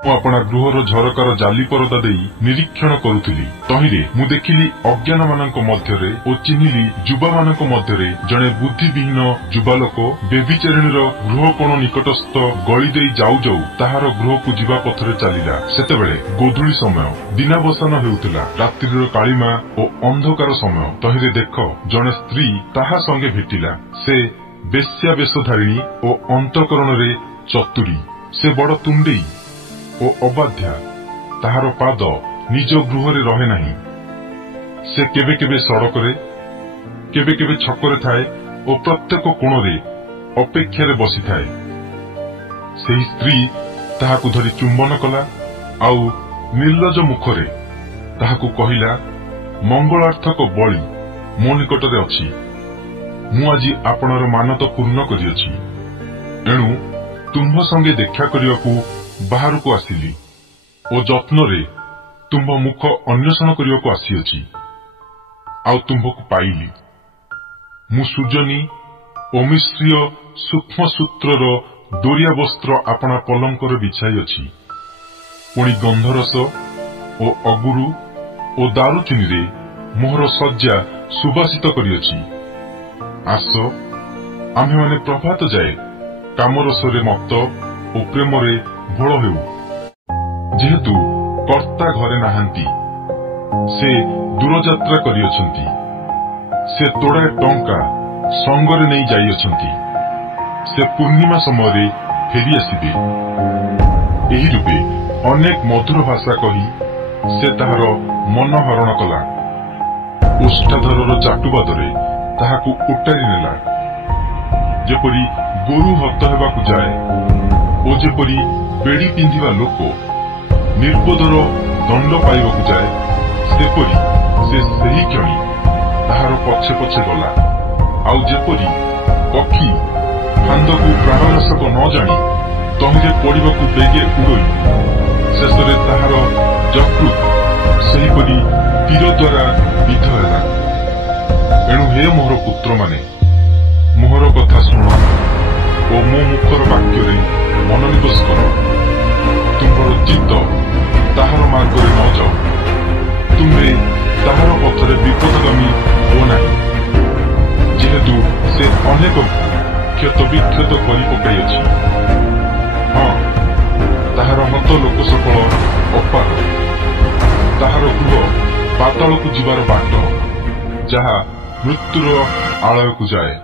ମୁଁ ଆପଣା ଗୃହର ଝରକାର ଜାଲି ପରଦା ଦେଇ ନିରୀକ୍ଷଣ କରୁଥିଲି। ତହିଁରେ ମୁଁ ଦେଖିଲି ଅଜ୍ଞାନମାନଙ୍କ ମଧ୍ୟରେ ଓ ଚିହ୍ନିଲି ଯୁବାମାନଙ୍କ ମଧ୍ୟରେ ଜଣେ ବୁଦ୍ଧିବିହୀନ ଯୁବାଲୋକ ବ୍ୟଭିଚାରିଣୀର ଗୃହ କୋଣ ନିକଟସ୍ଥ ଗଳି ଦେଇ ଯାଉ ଯାଉ ତାହାର ଗୃହକୁ ଯିବା ପଥରେ ଚାଲିଲା। ସେତେବେଳେ ଗୋଧୂଳି ସମୟ, ଦିନାବସାନ ହେଉଥିଲା, ରାତ୍ରିର କାଳିମା ଓ ଅନ୍ଧକାର ସମୟ। ତହିଁରେ ଦେଖ, ଜଣେ ସ୍ତ୍ରୀ ତାହା ସଙ୍ଗେ ଭେଟିଲା। ସେ ବେଶ୍ୟା ବେଶଧାରିଣୀ ଓ ଅନ୍ତଃକରଣରେ ଚତୁରୀ। ସେ ବଡ଼ ତୁଣ୍ଡେଇ ଓ ଅବାଧ୍ୟା। ତାହାର ପାଦ ନିଜ ଗୃହରେ ରହେ ନାହିଁ। ସେ କେବେ କେବେ ସଡ଼କରେ, କେବେ କେବେ ଛକରେ ଥାଏ ଓ ପ୍ରତ୍ୟେକ କୋଣରେ ଅପେକ୍ଷାରେ ବସିଥାଏ। ସେହି ସ୍ତ୍ରୀ ତାହାକୁ ଧରି ଚୁମ୍ବନ କଲା ଆଉ ନିର୍ଲଜ ମୁଖରେ ତାହାକୁ କହିଲା, ମଙ୍ଗଳାର୍ଥକ ବଳି ମୋ ନିକଟରେ ଅଛି। ମୁଁ ଆଜି ଆପଣର ମାନତ ପୂର୍ଣ୍ଣ କରିଅଛି, ଏଣୁ ତୁମ୍ଭ ସଙ୍ଗେ ଦେଖା କରିବାକୁ ବାହାରକୁ ଆସିଲି ଓ ଯତ୍ନରେ ତୁମ୍ଭ ମୁଖ ଅନ୍ୱେଷଣ କରିବାକୁ ଆସିଅଛି। ଆଉ ତୁମ୍ଭକୁ ପାଇଲି। ମୁଁ ସୁଜନୀ ଓ ମିଶ୍ରୀୟ ସୂକ୍ଷ୍ମ ସୂତ୍ରର ଦୋରିଆ ବସ୍ତ୍ର ଆପଣା ପଲଙ୍କରେ ବିଛାଇଅଛି। ପୁଣି ଗନ୍ଧରସ ଓ ଅଗୁରୁ ଓ ଦାରୁଚିନିରେ ମୋହର ଶଯ୍ୟା ସୁବାସିତ କରିଅଛି। ଆସ, ଆମ୍ଭେମାନେ ପ୍ରଭାତ ଯାଏ କାମରସରେ ମତ୍ତ ଓ ପ୍ରେମରେ ଭୋଳ ହେଉ। ଯେହେତୁ କର୍ତ୍ତା ଘରେ ନାହାନ୍ତି, ସେ ଦୂରଯାତ୍ରା କରିଅଛନ୍ତି। ସେ ତୋଡ଼ାଏ ଟଙ୍କା ସଙ୍ଗରେ ନେଇ ଯାଇଅଛନ୍ତି। ସେ ପୂର୍ଣ୍ଣିମା ସମୟରେ ଫେରି ଆସିବେ। ଏହି ରୂପେ ଅନେକ ମଧୁର ଭାଷା କହି ସେ ତାହାର ମନ ହରଣ କଲା। ଓଷ୍ଠାଧରର ଚାଟୁବାଦରେ ତାହାକୁ ଓଟାରି ନେଲା। ଯେପରି ଗୋରୁ ହତ ହେବାକୁ ଯାଏ ଓ ଯେପରି ବେଡ଼ି ପିନ୍ଧିବା ଲୋକ ନିର୍ବୋଧର ଦଣ୍ଡ ପାଇବାକୁ ଯାଏ, ସେପରି ସେ ସେହି କ୍ଷଣି ତାହାର ପଛେ ପଛେ ଗଲା। ଆଉ ଯେପରି ପକ୍ଷୀ ଫାନ୍ଦକୁ ପ୍ରାଣନାଶକ ନ ଜାଣି ତହିଁରେ ପଡ଼ିବାକୁ ବେଗେ ଉଡ଼ୋଇ ଶେଷରେ ତାହାର ଯକୃତ ସେହିପରି ତୀର ଦ୍ୱାରା ବିଦ୍ଧ ହେଲା। ଏଣୁ ହେ ମୋହର ପୁତ୍ରମାନେ, ମୋହର କଥା ଶୁଣ ଓ ମୋ ମୁଖର ବାକ୍ୟରେ ମନୋନିବେଶ କର। ତୁମ୍ଭର ଚିତ୍ତ ତାହାର ମାର୍ଗରେ ନ ଯାଉ। ତୁମ୍ଭେ ତାହାର ପଥରେ ବିପଦଗାମୀ ହୁଅ ନାହିଁ। ଯେହେତୁ ସେ ଅନେକଙ୍କୁ କ୍ଷତ ବିକ୍ଷତ କରି ପକାଇଅଛି। ହଁ, ତାହାର ହତ ଲୋକ ସକଳ ଅପାର। ତାହାର ଗୃହ ପାତାଳକୁ ଯିବାର ବାଟ, ଯାହା ମୃତ୍ୟୁର ଆଳୟକୁ ଯାଏ।